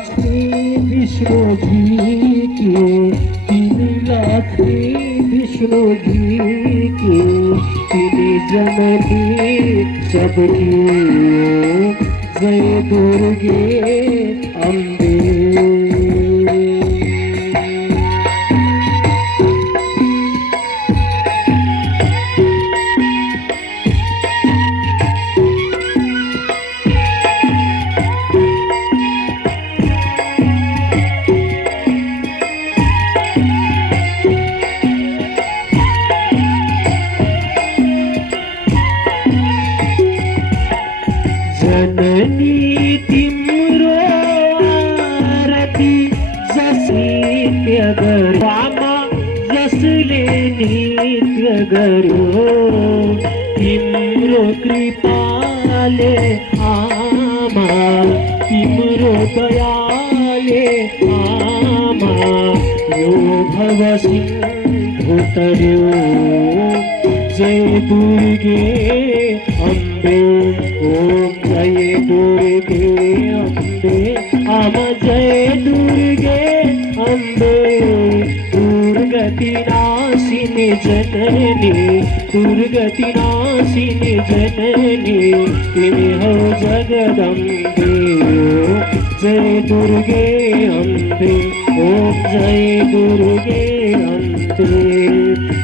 लक्ष्मी विष्णु जी की, 3 लक्ष्मी विष्णु जी की, 3 जननी सबकी। जय दुर्गे अम्बे। जननी तिम्रो आरती जसले नित्य गर्यो, आमा जसले नित्य गर्यो, तिम्रो कृपाले आमा, तिम्रो दयाले आमा, यो भव सिन्धु तर्यो। जय दुर्गे अम्बे, ओम जय दुर्गे अम्बे, आमा जय दुर्गे अम्बे। दुर्गति नाशिनी जननी, दुर्गति नाशिनी जननी, तिमी हो जगदम्बे। जय दुर्गे अम्बे, ओम जय दुर्गे अम्बे।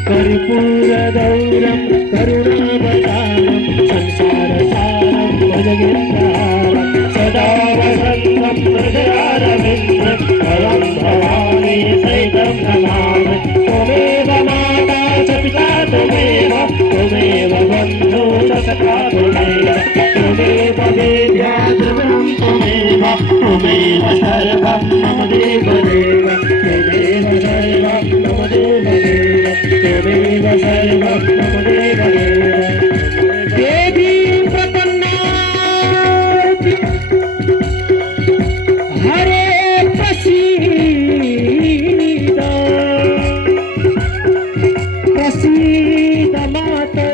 कर्पूरगौरं करुणावतारं संसारसारं भजगेन्द्रहारं, सदा वसन्तं हृदयारविन्दं परं भवानी सहितं नमामि। त्वमेव माता च पिता त्वमेव, त्वमेव बन्धु च सखा त्वमेव, त्वमेव वेद्या त्वमेव, त्वमेव सर्वं मम देवदेव, त्वमेव सर्वं मम देवदेव, त्वमेव सर्वं मम देवदेव। देवी प्रपन्नाति हरे प्रसीद, प्रसीद माते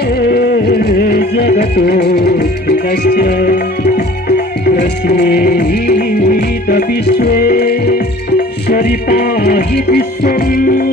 जगतोऽखिलस्य, प्रसीद विश्वेश्वरि पाहि विश्वम्।